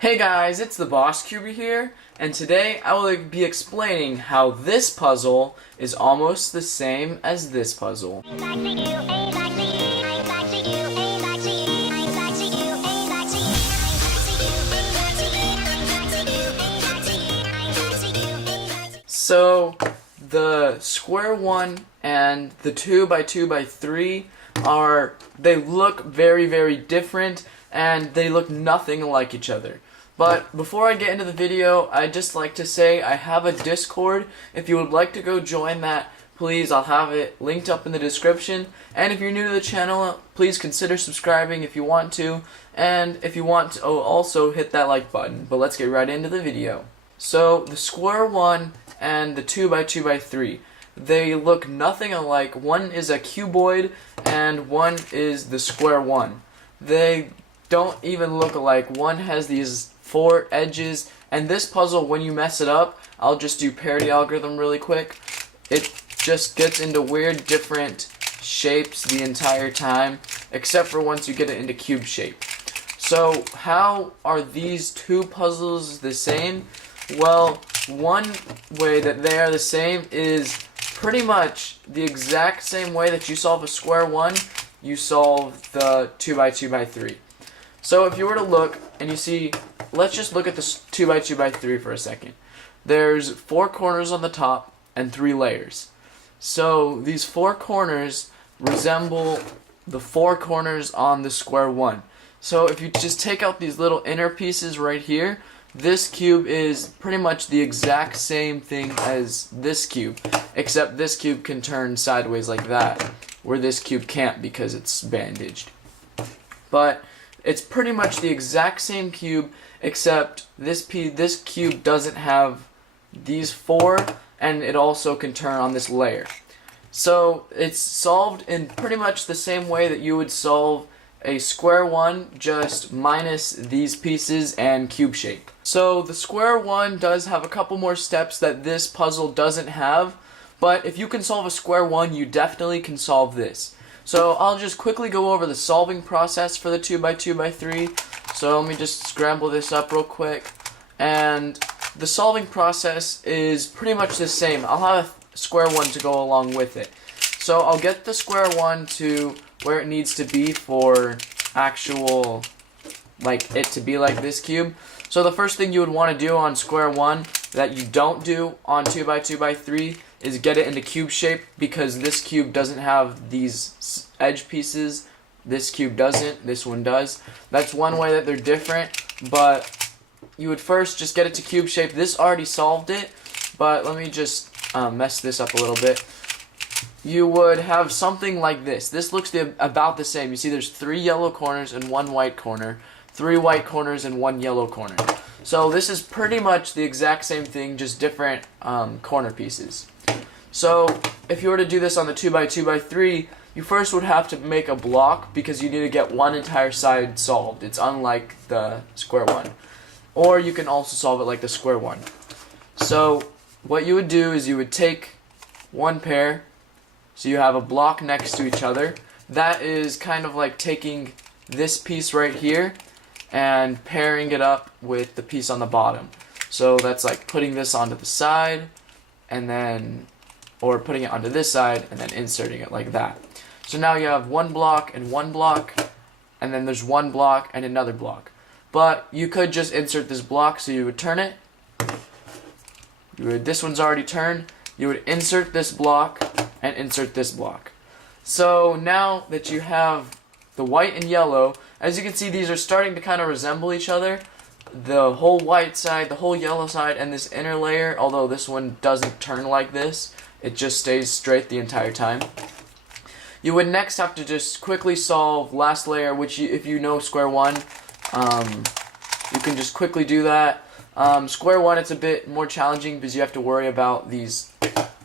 Hey guys, it's TheBossCuber here, and today I will be explaining how this puzzle is almost the same as this puzzle. So, the Square-1 and the 2x2x3 they look very different, and they look nothing like each other. But before I get into the video, I'd just like to say I have a Discord. If you would like to go join that, please, I'll have it linked up in the description. And if you're new to the channel, please consider subscribing if you want to. And if you want to, also hit that like button. But let's get right into the video. So, the Square-1 and the 2x2x3. They look nothing alike. One is a cuboid, and one is the Square-1. They don't even look alike. One has these 4 edges, and this puzzle, when you mess it up, I'll just do parity algorithm really quick. It just gets into weird different shapes the entire time, except for once you get it into cube shape. So how are these two puzzles the same? Well, one way that they are the same is pretty much the exact same way that you solve a Square-1, you solve the 2x2x3. So if you were to look and you see, let's just look at this 2x2x3 for a second. There's 4 corners on the top and 3 layers. So these 4 corners resemble the 4 corners on the Square-1. So if you just take out these little inner pieces right here, this cube is pretty much the exact same thing as this cube, except this cube can turn sideways like that, where this cube can't because it's bandaged. But it's pretty much the exact same cube, except this cube doesn't have these 4, and it also can turn on this layer. So it's solved in pretty much the same way that you would solve a Square-1, just minus these pieces and cube shape. So the Square-1 does have a couple more steps that this puzzle doesn't have, but if you can solve a Square-1, you definitely can solve this. So I'll just quickly go over the solving process for the 2x2x3. So let me just scramble this up real quick. And the solving process is pretty much the same. I'll have a Square-1 to go along with it. So I'll get the Square-1 to where it needs to be for actual, like, it to be like this cube. So the first thing you would want to do on Square-1 that you don't do on 2x2x3 is get it into cube shape, because this cube doesn't have these edge pieces. This cube doesn't, this one does. That's one way that they're different, but you would first just get it to cube shape. This already solved it, but let me just mess this up a little bit. You would have something like this. This looks about the same. You see there's 3 yellow corners and 1 white corner, 3 white corners and 1 yellow corner. So this is pretty much the exact same thing, just different corner pieces. So if you were to do this on the 2x2x3, you first would have to make a block, because you need to get one entire side solved. It's unlike the Square-1. Or you can also solve it like the Square-1. So what you would do is you would take one pair, so you have a block next to each other. That is kind of like taking this piece right here and pairing it up with the piece on the bottom. So that's like putting this onto the side, and then, or putting it onto this side and then inserting it like that. So now you have 1 block and 1 block, and then there's 1 block and another block. But you could just insert this block, so you would turn it. This one's already turned. You would insert this block and insert this block. So now that you have the white and yellow, as you can see, these are starting to kind of resemble each other. The whole white side, the whole yellow side, and this inner layer, although this one doesn't turn like this, it just stays straight the entire time. You would next have to just quickly solve last layer, which if you know Square-1, you can just quickly do that. Square-1, it's a bit more challenging because you have to worry about these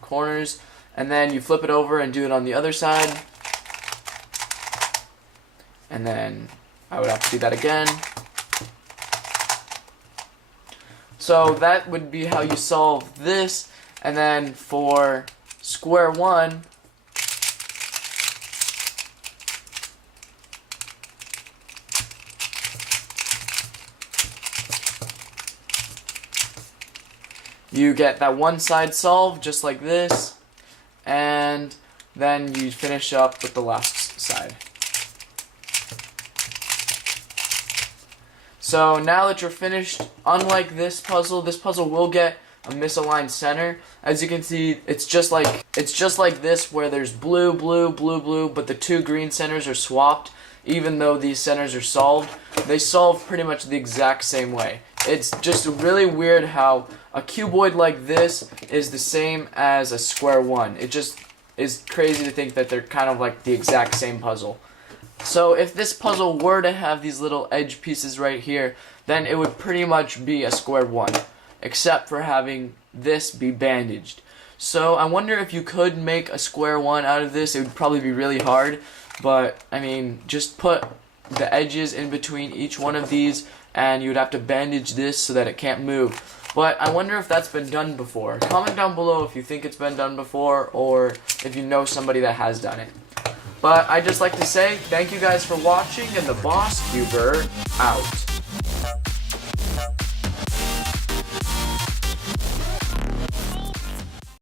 corners, and then you flip it over and do it on the other side, and then I would have to do that again. So that would be how you solve this. And then for Square-1, you get that one side solved just like this, and then you finish up with the last side. So now that you're finished, unlike this puzzle will get a misaligned center. As you can see, it's just like this, where there's blue, blue, blue, blue, but the two green centers are swapped. Even though these centers are solved, they solve pretty much the exact same way. It's just really weird how a cuboid like this is the same as a Square-1. It just is crazy to think that they're kind of like the exact same puzzle. So if this puzzle were to have these little edge pieces right here, then it would pretty much be a Square-1, except for having this be bandaged. So I wonder if you could make a Square-1 out of this. It would probably be really hard, but I mean, just put the edges in between each one of these, and you would have to bandage this so that it can't move. But I wonder if that's been done before. Comment down below if you think it's been done before, or if you know somebody that has done it. But I'd just like to say thank you guys for watching, and TheBossCuber out.